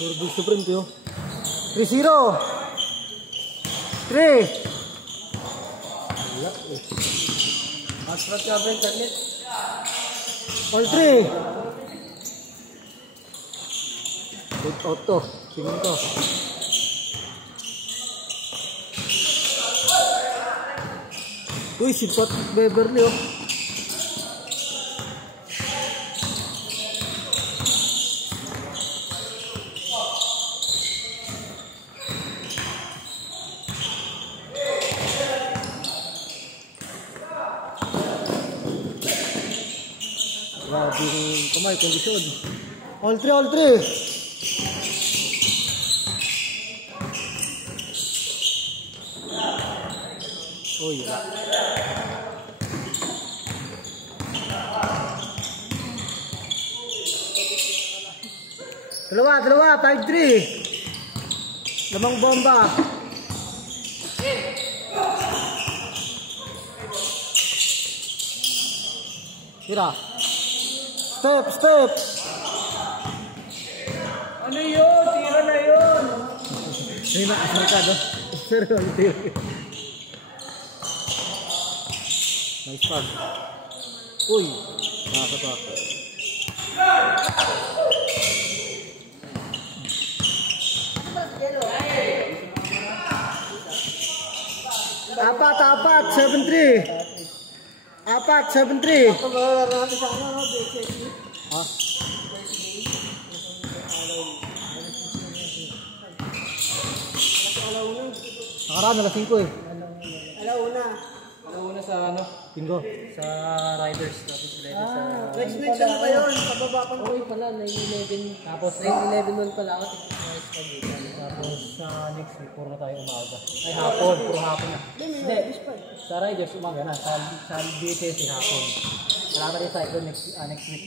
Survey Supreme to 3-0. 3. Asrat ka ba internet? All 3. Good out to. Tingin to. Uy, si Pat Beverly oh. Grabe yung kamay, kondisyon. All 3, all 3. Oh yeah. Dalawa, 5-3. Lamang bomba. Tira. Step. Ano yun? Tira na yun! Hindi na, asarkado. Pero ang tira. Nice pass. Uy, nakakapa. Apat, 7-3. 7-3. Ah. Nakaraan na 5 eh. Alauna sa ano? Tinggo. Sa Riders. Tapos Riders sa... Next ano ba yun? Pababa pa Okay pala, 9-11. Tapos 9-11 nun pala ako. Tapos sa next week, puro na tayo umaga. Ay, hapon. Puro hapon na. Hindi. Sa Riders umaga na. Sa BTS hapon. Wala na rin tayo next week.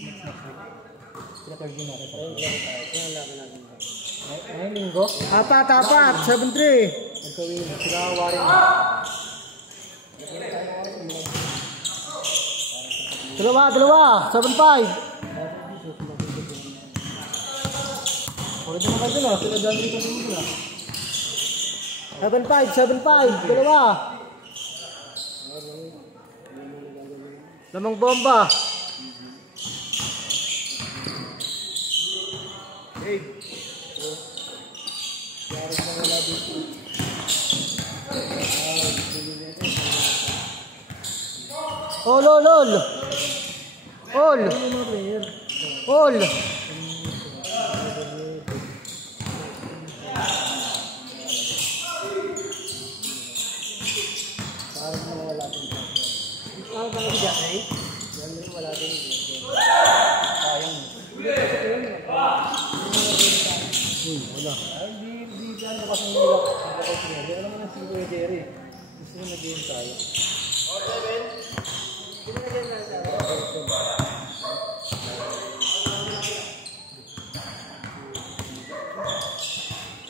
Sila third game natin. Kaya laban natin. Ngayon linggo. Apat, 7-3. Nagkawin sila waring. Dalawa, 7-5. Pwede naman dyan ah. Sila dyan rin kasi dyan ah. 7-5. Dalawa. Lamang bomba. All. Wala. Hindi gano'n kasi nila. Hindi alam mo na si Kuya Jerry. Gusto mo nag-game tayo.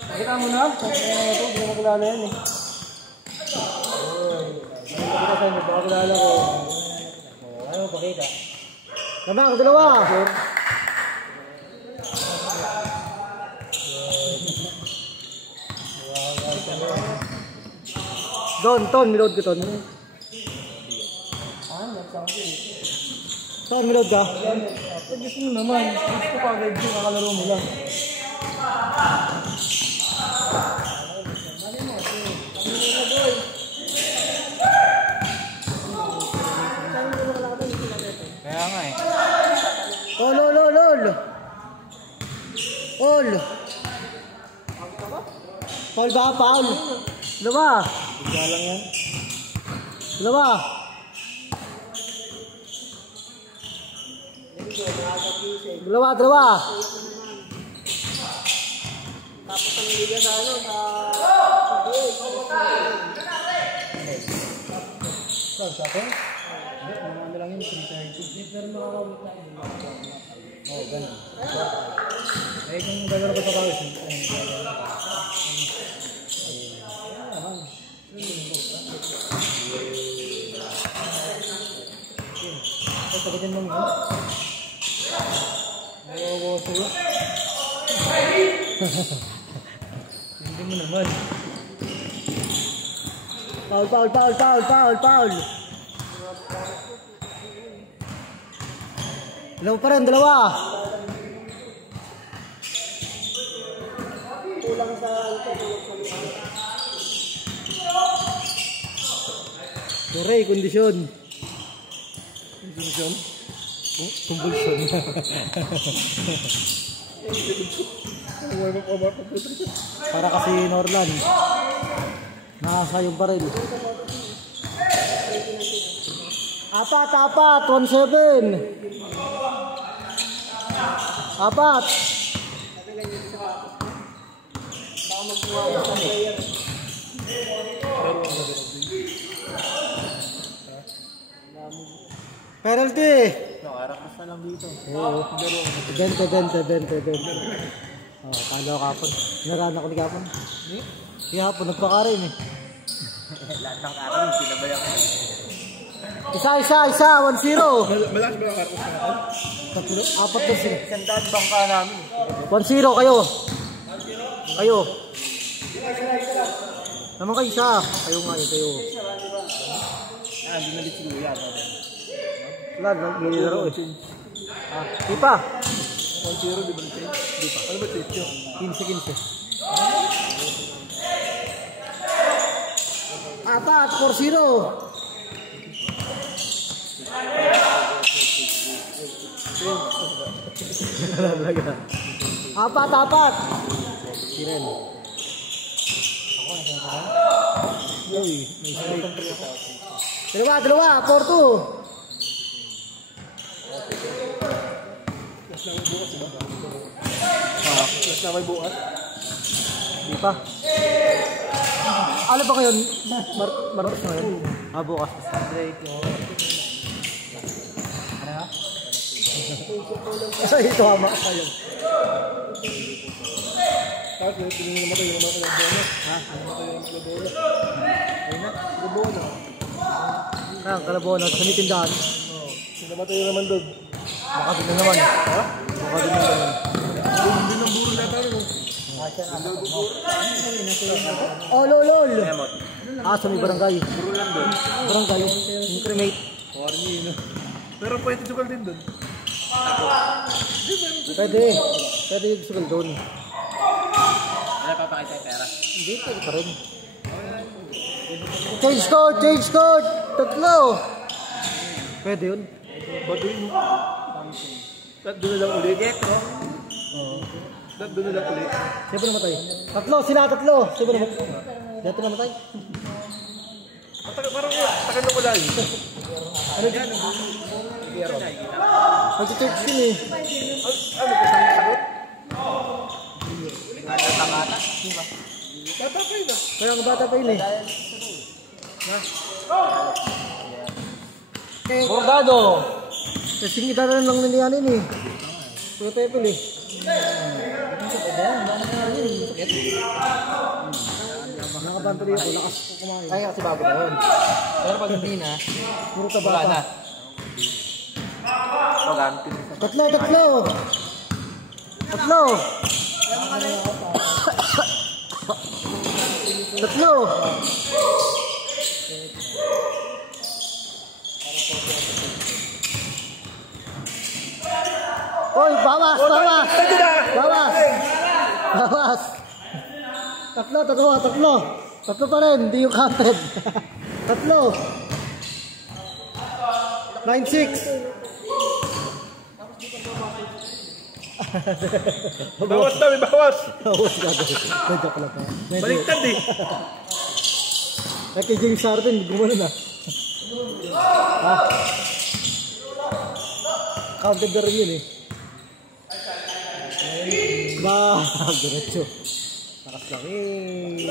Nakita mo na? Ito, hindi mo kilala yan eh. Nakita sa inyo, baka kilala ko. Ayaw mo pakita. Lamang, dalawa. Ton, milod ka ton. Saan milod ka? Pag gusto mo naman, gusto ko pagay ko, kakalaro mo lang. Kaya nga eh. All. Foul ba? Foul. Dalawa. Bigla lang yan. Dalawa. Tapos ang liga sa ano, Sa akin? Hindi, mga lang yun, 330. Pero makakabot na yun. Oo, ganun. Eh, kung gagawin ko sa kawis, sagutin mo nga. Nawawa sa'yo. Hindi mo naman. Foul. Dalawa pa rin, dalawa. Kulang sa Sorry, kondisyon. Kondisyon? Oh, kumbulsyon. Para kasi Norlan. Nasa yung baril. Apat, 1-7. Apat. Penalty. Nakarakas na lang dito. Oo. 20. Oh, kala ko kapon. Narana ko ni kapon. Kaya hapon, nagpakarin eh. Lahat ng karon, sinabayan ko. Isa, 1-0. Malakas ba ang kartos na ako? Tatlo, apat na sila. Sandaan bangka namin. 1-0 kayo. Naman kayo isa. Kayo nga yun, kayo. Hindi na din siguro yan. Wala, naglalaro eh. Di pa. 1-0, di ba? Di pa. Ano ba ito? 15. Apat, 4-0. Apat. Siren. Uy, may straight. Dalawa, 4-2. Plus na may bukas. Di pa. Ano ba ngayon? Marcos na yun? Bukas. Ano? Kasi ito hama kayo. Tapos pinili naman tayo yung mga kalabona. Ha? Namatay yung kalabona. Ayun na, kalabona. Kalabona, sa mitindahan. Namatay yung naman doon. Baka din na naman. Ha? Baka din na naman. Hindi ng buro na tayo. Oh, lol. Sa may barangay. Buro lang doon. Barangay. Yung cremate. Corny, no? Pero pwede sukal din doon. Pwede yung sugal doon. Ano papakita yung pera? Hindi, pwede pa rin. Change code! Tatlo! Pwede yun. Ba't yun? Ba't doon na lang ulit? Ba't doon na lang ulit? Sino namatay? Tatlo! Sino namatay? Dito namatay? Parang tagal na wala yun. Ano dyan? Mag-church yun eh. Ano ba sa sagot? Bata pa yun ah. Kaya ang bata pa yun eh. Bordado! Kasing itanan lang niliyanin eh. Kuya Pepel eh. Nakabanto rin ako, lakas ko kumain. Kaya kasi bago na yun. Pero pag hindi na, Puro tabata. o gamit. Tatlo! Oy, bawas! Tatlo pa rin, hindi yung counted. Tatlo. 9-6. Bawas na, may bawas! Bawas ka doon. Medyo pala pa. Baliktad eh. Kay James Harden, gumano na. Counted na rin yun eh. Diretso. Lakas lang eh.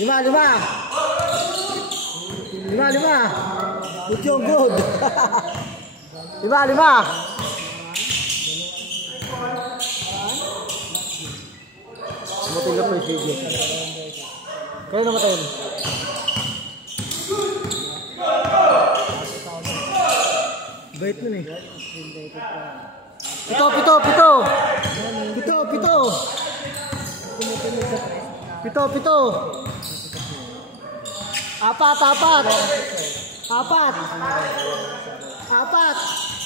Lima. Put yung good. Lima. Namatay lang pa yung CJ. Kaya namatay yun. Bait nun eh. Pito. Apat.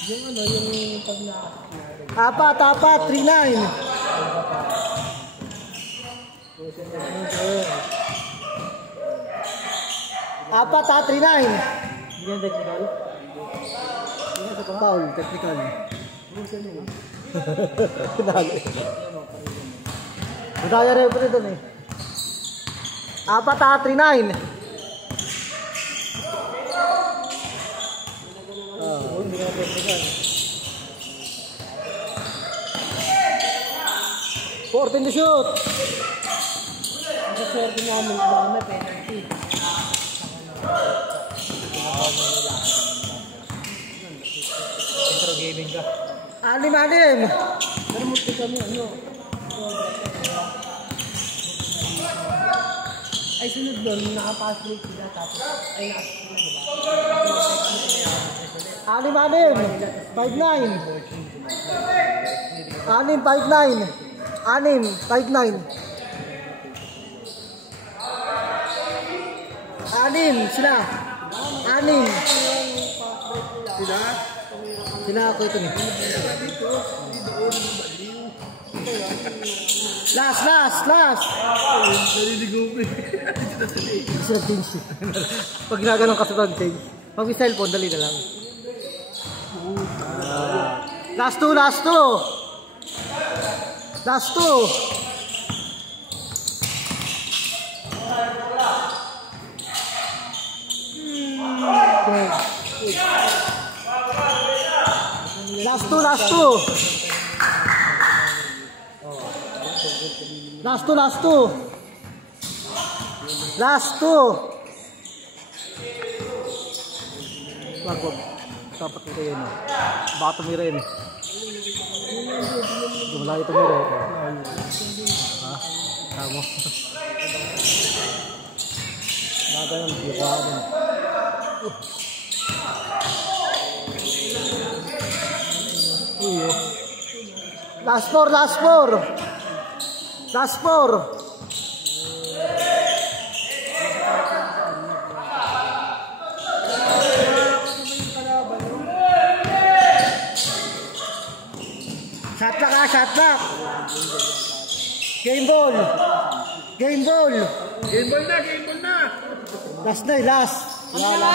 Yung ano, yung pag na... Apat, 3-9. Apat, 3-9. Hindi yan technical? Foul, technical. Madaya rin pa rin doon eh. Apat, 3-9. Hindi ka technical. 14 to shoot. Ang swerte namin, wala may penalty. Intro gaming ka. 6. Pero muti kami, ano? Ay, sunod doon, nakapass rate sila tapos, ay nakapass sila, diba? 5-9. 6 sila. 6. Sila ako ito nih. Last. Sir James. Pag ginaganon ka sa front page, pag may cellphone, dali na lang. Last two. Last two. Wag. Dapat ito yun. Baka tumira yun. Wala ito tumira. Ha? Tama. Nagayon. Bukahan. Last four. Shot back. Game ball na. Last. Panalo.